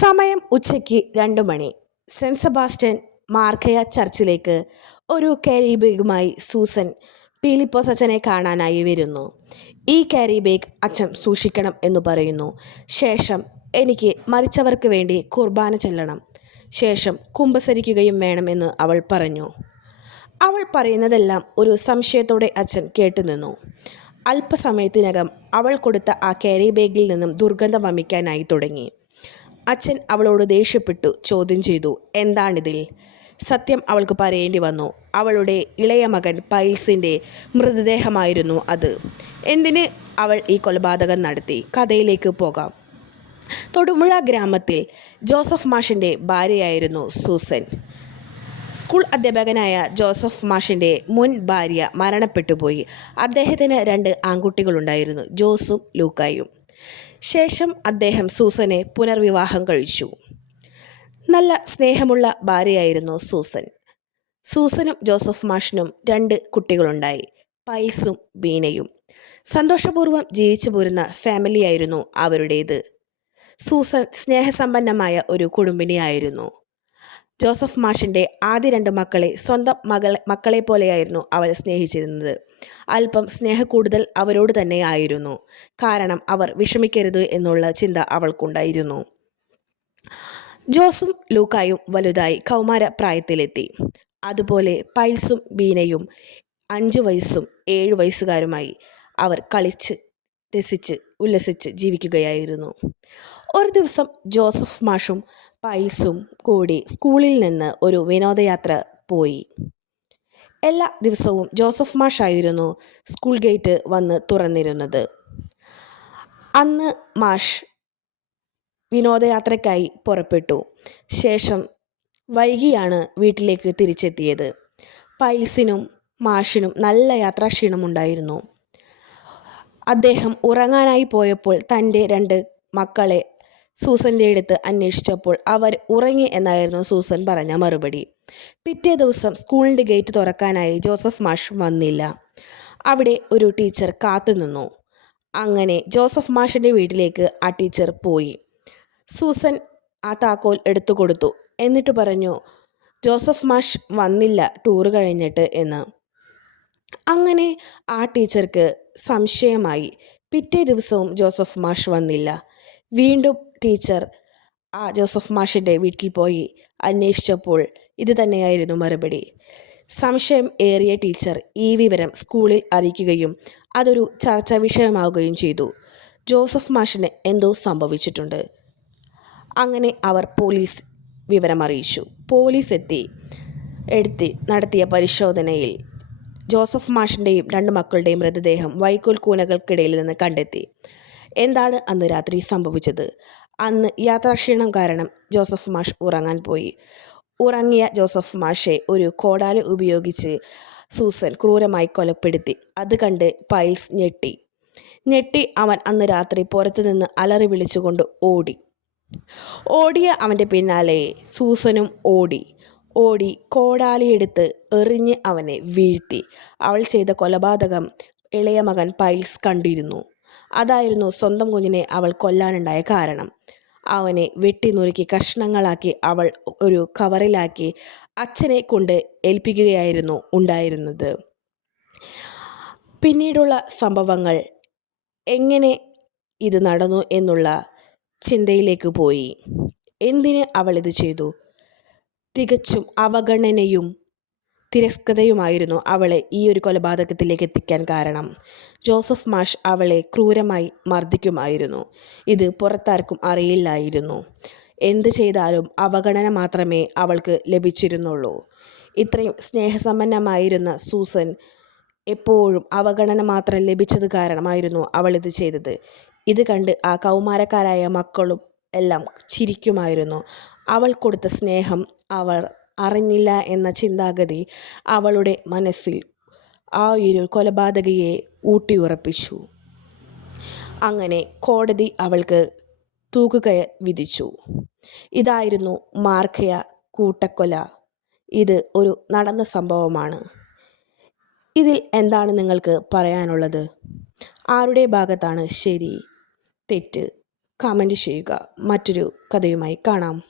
സമയം ഉച്ചയ്ക്ക് രണ്ട് മണി. സെന്റ് സെബാസ്റ്റ്യൻ മാർക്കയ ചർച്ചിലേക്ക് ഒരു കാരി ബാഗുമായി സൂസൻ പീലിപ്പോസ് അച്ഛനെ കാണാനായി വരുന്നു. ഈ കാരി ബാഗ് അച്ഛൻ സൂക്ഷിക്കണം എന്ന് പറയുന്നു. ശേഷം എനിക്ക് മരിച്ചവർക്ക് വേണ്ടി കുർബാന ചെല്ലണം. ശേഷം കുമ്പസരിക്കുകയും വേണമെന്ന് അവൾ പറഞ്ഞു. അവൾ പറയുന്നതെല്ലാം ഒരു സംശയത്തോടെ അച്ഛൻ കേട്ടുനിന്നു അല്പസമയത്തിനകം അവൾ കൊടുത്ത ആ കാരി ബാഗിൽ നിന്നും ദുർഗന്ധം വമിക്കാനായി തുടങ്ങി. അച്ഛൻ അവളോട് ദേഷ്യപ്പെട്ടു ചോദ്യം ചെയ്തു എന്താണിതിൽ? സത്യം അവൾക്ക് പറയേണ്ടി വന്നു. അവളുടെ ഇളയ മകൻ പൈൽസിന്റെ മൃതദേഹമായിരുന്നു അത്. എന്തിന് അവൾ ഈ കൊലപാതകം നടത്തി? കഥയിലേക്ക് പോകാം. തൊടുപുഴ ഗ്രാമത്തിൽ ജോസഫ് മാഷിന്റെ ഭാര്യയായിരുന്നു സൂസൻ. സ്കൂൾ അധ്യാപകനായ ജോസഫ് മാഷിന്റെ മുൻ ഭാര്യ മരണപ്പെട്ടുപോയി. അദ്ദേഹത്തിന് രണ്ട് ആൺകുട്ടികളുണ്ടായിരുന്നു ജോസും ലൂക്കായും. ശേഷം അദ്ദേഹം സൂസനെ പുനർവിവാഹം കഴിച്ചു. നല്ല സ്നേഹമുള്ള ഭാര്യയായിരുന്നു സൂസൻ. സൂസനും ജോസഫ് മാഷിനും രണ്ട് കുട്ടികളുണ്ടായി പൈസും ബീനയും സന്തോഷപൂർവം ജീവിച്ചു പോരുന്ന ഫാമിലിയായിരുന്നു അവരുടേത്. സൂസൻ സ്നേഹസമ്പന്നമായ ഒരു കുടുംബിനിയായിരുന്നു. ജോസഫ് മാഷിന്റെ ആദ്യ രണ്ട് മക്കളെ സ്വന്തം മകൾ മക്കളെ പോലെയായിരുന്നു അവൾ സ്നേഹിച്ചിരുന്നത്. അല്പം സ്നേഹ കൂടുതൽ അവരോട് തന്നെ ആയിരുന്നു. കാരണം അവർ വിഷമിക്കരുത് എന്നുള്ള ചിന്ത അവൾക്കുണ്ടായിരുന്നു. ജോസും ലൂക്കായും വലുതായി കൗമാര പ്രായത്തിലെത്തി അതുപോലെ പൈൽസും ബീനയും അഞ്ചു വയസ്സും ഏഴു വയസ്സുകാരുമായി അവർ കളിച്ച് രസിച്ച് ഉല്ലസിച്ച് ജീവിക്കുകയായിരുന്നു. ഒരു ദിവസം ജോസഫ് മാഷും പൈൽസും കൂടി സ്കൂളിൽ നിന്ന് ഒരു വിനോദയാത്ര പോയി. എല്ലാ ദിവസവും ജോസഫ് മാഷായിരുന്നു സ്കൂൾ ഗേറ്റ് വന്ന് തുറന്നിരുന്നത്. അന്ന് മാഷ് വിനോദയാത്രയ്ക്കായി പുറപ്പെട്ടു. ശേഷം വൈകിയാണ് വീട്ടിലേക്ക് തിരിച്ചെത്തിയത്. പൈൽസിനും മാഷിനും നല്ല യാത്രാക്ഷീണമുണ്ടായിരുന്നു. അദ്ദേഹം ഉറങ്ങാനായി പോയപ്പോൾ തന്റെ രണ്ട് മക്കളെ സൂസന്റെ അടുത്ത് അന്വേഷിച്ചപ്പോൾ അവർ ഉറങ്ങി എന്നായിരുന്നു സൂസൻ പറഞ്ഞ മറുപടി. പിറ്റേ ദിവസം സ്കൂളിന്റെ ഗേറ്റ് തുറക്കാനായി ജോസഫ് മാഷ് വന്നില്ല. അവിടെ ഒരു ടീച്ചർ കാത്തുനിന്നു അങ്ങനെ ജോസഫ് മാഷിന്റെ വീട്ടിലേക്ക് ആ ടീച്ചർ പോയി. സൂസൻ ആ താക്കോൽ എടുത്തു കൊടുത്തു. എന്നിട്ട് പറഞ്ഞു ജോസഫ് മാഷ് വന്നില്ല ടൂർ കഴിഞ്ഞിട്ട് എന്ന്. അങ്ങനെ ആ ടീച്ചർക്ക് സംശയമായി. പിറ്റേ ദിവസവും ജോസഫ് മാഷ് വന്നില്ല. വീണ്ടും ടീച്ചർ ആ ജോസഫ് മാഷിന്റെ വീട്ടിൽ പോയി അന്വേഷിച്ചപ്പോൾ ഇത് തന്നെയായിരുന്നു മറുപടി. സംശയം ഏറിയ ടീച്ചർ ഈ വിവരം സ്കൂളിൽ അറിയിക്കുകയും അതൊരു ചർച്ചാ വിഷയമാവുകയും ചെയ്തു. ജോസഫ് മാഷിന് എന്തോ സംഭവിച്ചിട്ടുണ്ട്. അങ്ങനെ അവർ പോലീസ് വിവരം അറിയിച്ചു. പോലീസ് എത്തി എടുത്തി നടത്തിയ പരിശോധനയിൽ ജോസഫ് മാഷിന്റെയും രണ്ട് മക്കളുടെയും മൃതദേഹം വൈക്കോൽ കൂനകൾക്കിടയിൽ നിന്ന് കണ്ടെത്തി. എന്താണ് അന്ന് രാത്രി സംഭവിച്ചത്? അന്ന് യാത്രാക്ഷീണം കാരണം ജോസഫ് മാഷ് ഉറങ്ങാൻ പോയി. ഉറങ്ങിയ ജോസഫ് മാഷെ ഒരു കോടാലി ഉപയോഗിച്ച് സൂസൻ ക്രൂരമായി കൊലപ്പെടുത്തി. അത് കണ്ട് പൈൽസ് ഞെട്ടി. ഞെട്ടി അവൻ അന്ന് രാത്രി പുറത്തുനിന്ന് അലറി വിളിച്ചുകൊണ്ട് ഓടി. ഓടിയ അവന്റെ പിന്നാലെ സൂസനും ഓടി. ഓടി കോടാലിയെടുത്ത് എറിഞ്ഞ് അവനെ വീഴ്ത്തി. അവൾ ചെയ്ത കൊലപാതകം ഇളയ മകൻ പൈൽസ് കണ്ടിരുന്നു. അതായിരുന്നു സ്വന്തം കുഞ്ഞിനെ അവൾ കൊല്ലാനുണ്ടായ കാരണം. അവനെ വെട്ടിനുറുക്കി കഷ്ണങ്ങളാക്കി അവൾ ഒരു കവറിലാക്കി അച്ഛനെ കൊണ്ട് ഏൽപ്പിക്കുകയായിരുന്നു ഉണ്ടായിരുന്നത്. പിന്നീടുള്ള സംഭവങ്ങൾ എങ്ങനെ ഇത് നടന്നു എന്നുള്ള ചിന്തയിലേക്ക് പോയി. എന്തിന് അവൾ ഇത് ചെയ്തു? തികച്ചും അവഗണനയും തിരസ്കതയുമായിരുന്നു അവളെ ഈ ഒരു കൊലപാതകത്തിലേക്ക് എത്തിക്കാൻ കാരണം. ജോസഫ് മാഷ് അവളെ ക്രൂരമായി മർദ്ദിക്കുമായിരുന്നു. ഇത് പുറത്താർക്കും അറിയില്ലായിരുന്നു. എന്ത് ചെയ്താലും അവഗണന മാത്രമേ അവൾക്ക് ലഭിച്ചിരുന്നുള്ളൂ. ഇത്രയും സ്നേഹസമ്പന്നമായിരുന്ന സൂസൻ എപ്പോഴും അവഗണന മാത്രം ലഭിച്ചത് കാരണമായിരുന്നു അവൾ ഇത് ചെയ്തത്. ഇത് കണ്ട് ആ കൗമാരക്കാരായ മക്കളും എല്ലാം ചിരിക്കുമായിരുന്നു. അവൾ കൊടുത്ത സ്നേഹം അവർ അറിഞ്ഞില്ല എന്ന ചിന്താഗതി അവളുടെ മനസ്സിൽ ആ ഒരു കൊലപാതകയെ ഊട്ടിയുറപ്പിച്ചു. അങ്ങനെ കോടതി അവൾക്ക് തൂക്കുകയ വിധിച്ചു. ഇതായിരുന്നു മാർക്കയ കൂട്ടക്കൊല. ഇത് ഒരു നടന്ന സംഭവമാണ്. ഇതിൽ എന്താണ് നിങ്ങൾക്ക് പറയാനുള്ളത്? ആരുടെ ഭാഗത്താണ് ശരി? തെറ്റ്. കമന്റ് ചെയ്യുക. മറ്റൊരു കഥയുമായി കാണാം.